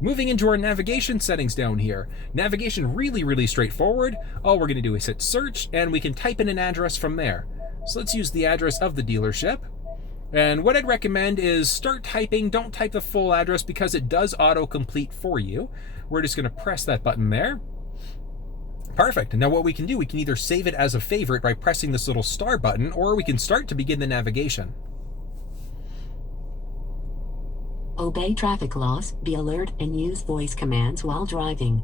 Moving into our navigation settings down here. Navigation really straightforward. All we're going to do is hit search and we can type in an address from there. So let's use the address of the dealership. And what I'd recommend is start typing. Don't type the full address because it does autocomplete for you. We're just going to press that button there. Perfect. And now what we can do, we can either save it as a favorite by pressing this little star button, or we can start to begin the navigation. Obey traffic laws, be alert, and use voice commands while driving.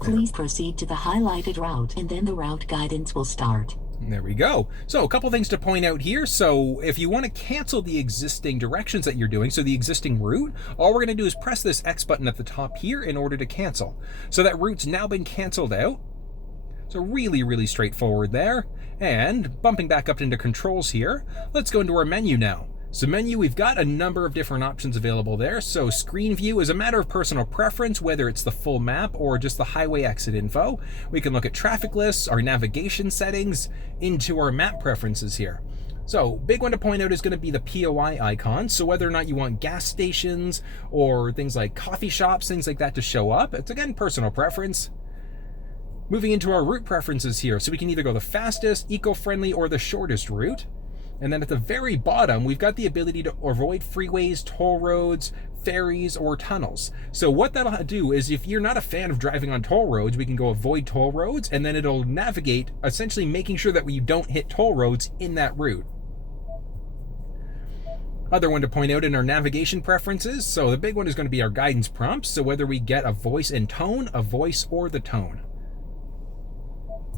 Please proceed to the highlighted route, and then the route guidance will start. There we go. So a couple things to point out here. So if you want to cancel the existing directions that you're doing, so the existing route, all we're going to do is press this X button at the top here in order to cancel. So that route's now been canceled out. So really straightforward there. And bumping back up into controls here, let's go into our menu now. So menu, we've got a number of different options available there. So screen view is a matter of personal preference, whether it's the full map or just the highway exit info. We can look at traffic lists, our navigation settings, into our map preferences here. So big one to point out is going to be the POI icon. So whether or not you want gas stations or things like coffee shops, things like that to show up, it's again personal preference. Moving into our route preferences here. So we can either go the fastest, eco-friendly, or the shortest route. And then at the very bottom, we've got the ability to avoid freeways, toll roads, ferries, or tunnels. So what that'll do is if you're not a fan of driving on toll roads, we can go avoid toll roads, and then it'll navigate, essentially making sure that we don't hit toll roads in that route. Other one to point out in our navigation preferences, so the big one is going to be our guidance prompts, so whether we get a voice and tone, a voice, or the tone.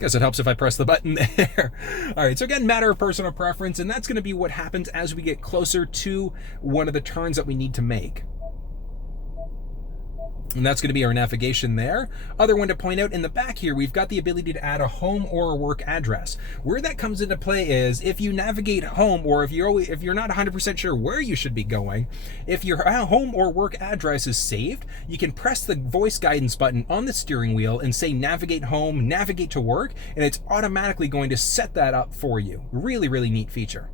Guess it helps if I press the button there. All right, so again, matter of personal preference, and that's going to be what happens as we get closer to one of the turns that we need to make. And that's going to be our navigation there. Other one to point out in the back here, we've got the ability to add a home or a work address. Where that comes into play is if you navigate home, or if you're not 100% sure where you should be going, if your home or work address is saved, you can press the voice guidance button on the steering wheel and say navigate home, navigate to work, and it's automatically going to set that up for you. Really neat feature.